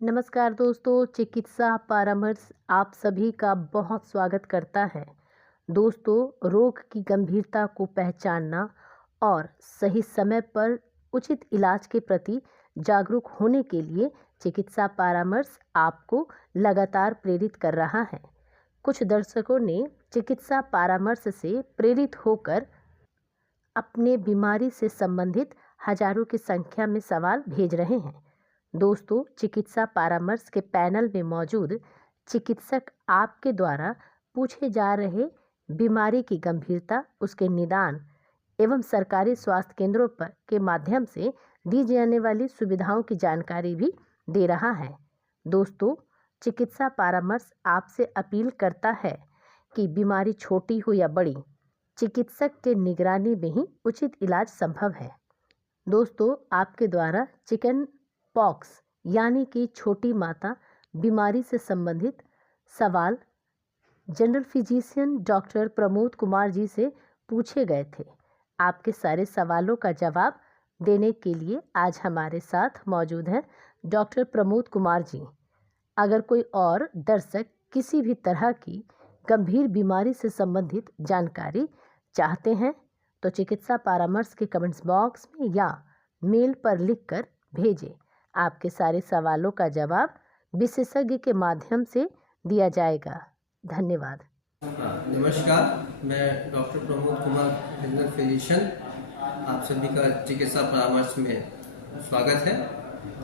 नमस्कार दोस्तों, चिकित्सा परामर्श आप सभी का बहुत स्वागत करता है। दोस्तों, रोग की गंभीरता को पहचानना और सही समय पर उचित इलाज के प्रति जागरूक होने के लिए चिकित्सा परामर्श आपको लगातार प्रेरित कर रहा है। कुछ दर्शकों ने चिकित्सा परामर्श से प्रेरित होकर अपने बीमारी से संबंधित हजारों की संख्या में सवाल भेज रहे हैं। दोस्तों, चिकित्सा परामर्श के पैनल में मौजूद चिकित्सक आपके द्वारा पूछे जा रहे बीमारी की गंभीरता, उसके निदान एवं सरकारी स्वास्थ्य केंद्रों पर के माध्यम से दी जाने वाली सुविधाओं की जानकारी भी दे रहा है। दोस्तों, चिकित्सा परामर्श आपसे अपील करता है कि बीमारी छोटी हो या बड़ी, चिकित्सक के निगरानी में ही उचित इलाज संभव है। दोस्तों, आपके द्वारा चिकन पॉक्स यानी कि छोटी माता बीमारी से संबंधित सवाल general physician doctor Pramod Kumar ji से पूछे गए थे। आपके सारे सवालों का जवाब देने के लिए आज हमारे साथ मौजूद हैं डॉक्टर प्रमोद कुमार जी। अगर कोई और दर्शक किसी भी तरह की गंभीर बीमारी से संबंधित जानकारी चाहते हैं तो चिकित्सा परामर्श के कमेंट्स बॉक्स में या मेल पर लिखकर भेजें। आपके सारे सवालों का जवाब विशेषज्ञ के माध्यम से दिया जाएगा। धन्यवाद। नमस्कार, मैं doctor Pramod Kumar, general physician, आप सभी का चिकित्सा परामर्श में स्वागत है।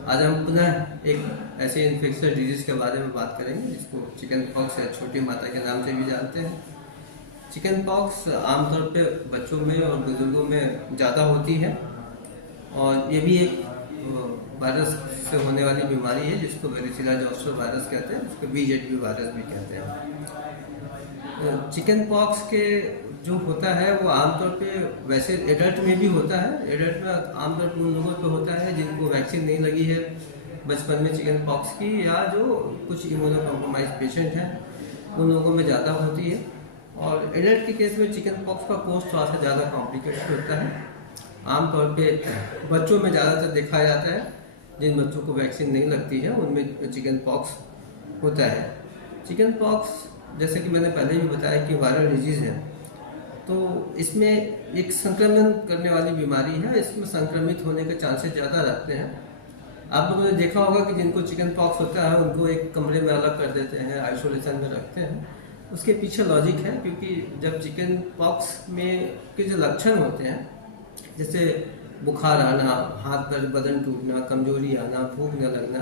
आज हम पुनः एक ऐसे इन्फेक्शियस डिजीज के बारे में बात करेंगे जिसको चिकन पॉक्स या छोटी माता के नाम से भी जानते हैं। चिकन पॉक्स आमतौर पे बच्चों में और बुजुर्गों में ज़्यादा होती है और ये भी एक वायरस से होने वाली बीमारी है जिसको वेरिसिला जोस्टर वायरस कहते हैं, उसको VZV वायरस भी कहते हैं। चिकन पॉक्स के जो होता है वो आमतौर पे वैसे एडल्ट में भी होता है। एडल्ट में आमतौर पर उन लोगों पे होता है जिनको वैक्सीन नहीं लगी है बचपन में चिकन पॉक्स की, या जो कुछ इम्यूनो कॉम्प्रोमाइज पेशेंट हैं उन लोगों में ज़्यादा होती है। और एडल्ट के केस में चिकन पॉक्स का कोर्स थोड़ा सा ज़्यादा कॉम्प्लिकेटेड होता है। आमतौर पे बच्चों में ज़्यादातर देखा जाता है, जिन बच्चों को वैक्सीन नहीं लगती है उनमें चिकन पॉक्स होता है। चिकन पॉक्स जैसे कि मैंने पहले भी बताया कि वायरल डिजीज़ है, तो इसमें एक संक्रमण करने वाली बीमारी है। इसमें संक्रमित होने के चांसेस ज़्यादा रहते हैं। आप लोगों ने देखा होगा कि जिनको चिकन पॉक्स होता है उनको एक कमरे में अलग कर देते हैं, आइसोलेशन में रखते हैं। उसके पीछे लॉजिक है, क्योंकि जब चिकन पॉक्स में के जो लक्षण होते हैं, जैसे बुखार आना, हाथ पैर बदन टूटना, कमजोरी आना, भूख न लगना,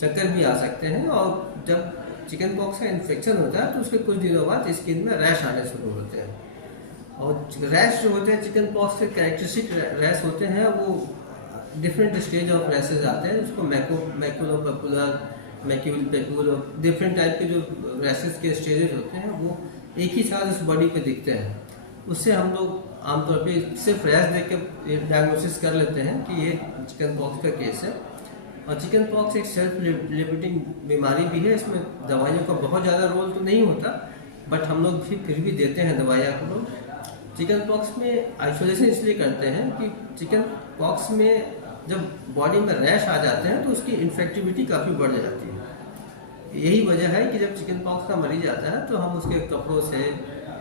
चक्कर भी आ सकते हैं। और जब चिकन पॉक्स का इन्फेक्शन होता है तो उसके कुछ दिनों बाद स्किन में रैश आने शुरू होते हैं। और रैश जो होते हैं चिकन पॉक्स के कैरेक्टरिस्टिक रैश होते हैं, वो डिफरेंट स्टेज ऑफ रैशेज आते हैं। उसको मैक्यूलोपपुलर, मैक्यूलपेपुल और डिफरेंट टाइप के जो रैशेज के स्टेजेस होते हैं वो एक ही साथ इस बॉडी पे दिखते हैं। उससे हम लोग आमतौर पे सिर्फ रैश देख के डायग्नोसिस कर लेते हैं कि ये चिकन पॉक्स का केस है। और चिकन पॉक्स एक सेल्फ लिमिटिंग बीमारी भी है। इसमें दवाइयों का बहुत ज़्यादा रोल तो नहीं होता, बट हम लोग फिर भी देते हैं दवाइयाँ को लोग। चिकन पॉक्स में आइसोलेशन इसलिए करते हैं कि चिकन पॉक्स में जब बॉडी में रैश आ जाते हैं तो उसकी इन्फेक्टिविटी काफ़ी बढ़ जाती है। यही वजह है कि जब चिकन पॉक्स का मरीज आता है तो हम उसके कपड़ों से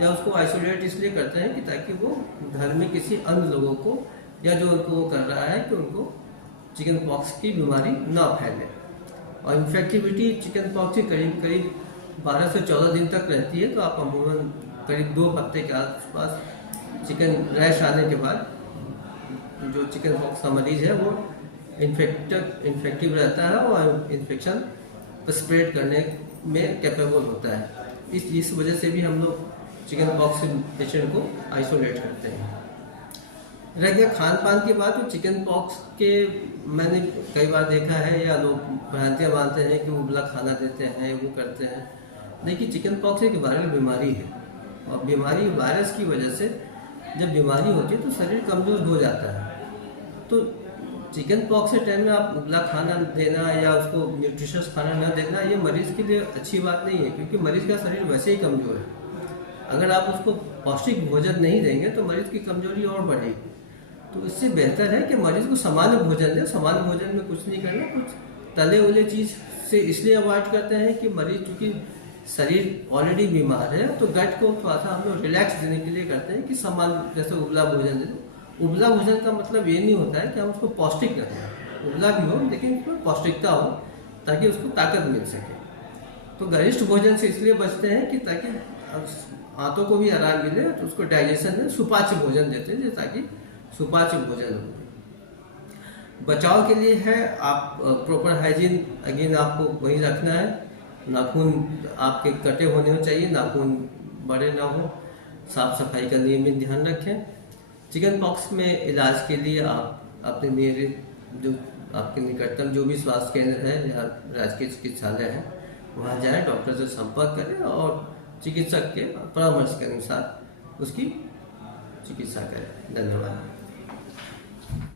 या उसको आइसोलेट इसलिए करते हैं कि ताकि वो घर में किसी अन्य लोगों को या जो उनको वो कर रहा है कि उनको चिकन पॉक्स की बीमारी ना फैले। और इन्फेक्टिविटी चिकन पॉक्स की करीब 12 से 14 दिन तक रहती है। तो आप अमूमन करीब 2 हफ्ते के आसपास चिकन रैश आने के बाद जो चिकन पॉक्स का मरीज है वो इन्फेक्टिव रहता है और इन्फेक्शन स्प्रेड करने में कैपेबल होता है। इस वजह से भी हम लोग चिकन पॉक्स पेशेंट को आइसोलेट करते हैं। रह गया खान पान की बात, तो चिकन पॉक्स के मैंने कई बार देखा है या लोग भ्रांतियाँ मानते हैं कि वो उबला खाना देते हैं, वो करते हैं। देखिए, चिकन पॉक्स एक वायरल बीमारी है और बीमारी वायरस की वजह से जब बीमारी होती है तो शरीर कमजोर हो जाता है। तो चिकन पॉक्स के टाइम में आप उबला खाना देना या उसको न्यूट्रिशियस खाना न देना, ये मरीज के लिए अच्छी बात नहीं है, क्योंकि मरीज का शरीर वैसे ही कमजोर है। अगर आप उसको पौष्टिक भोजन नहीं देंगे तो मरीज की कमजोरी और बढ़ेगी। तो इससे बेहतर है कि मरीज को सामान्य भोजन दें। सामान्य भोजन में कुछ नहीं करना, कुछ तले हुए चीज़ से इसलिए अवॉइड करते हैं कि मरीज चूँकि शरीर ऑलरेडी बीमार है तो गट को थोड़ा सा हम लोग रिलैक्स देने के लिए करते हैं कि सामान जैसे उबला भोजन दे दो। उबला भोजन का मतलब ये नहीं होता है कि हम उसको पौष्टिक रखें, उबला भी हो लेकिन उसमें पौष्टिकता हो ताकि उसको ताकत मिल सके। तो गरिष्ठ भोजन से इसलिए बचते हैं कि ताकि हाथों को भी आराम मिले तो उसको डाइजेशन में सुपाच्य भोजन देते हैं ताकि सुपाच्य भोजन हो। बचाव के लिए है आप प्रॉपर हाइजीन अगेन आपको वही रखना है। नाखून आपके कटे होने चाहिए, नाखून बड़े ना हो, साफ सफाई का नियमित ध्यान रखें। चिकन पॉक्स में इलाज के लिए आप अपने मेरे जो आपके निकटतम जो भी स्वास्थ्य केंद्र है या राजकीय चिकित्सालय है वहाँ जाएं, डॉक्टर से संपर्क करें और चिकित्सक के परामर्श के अनुसार उसकी चिकित्सा करें। धन्यवाद।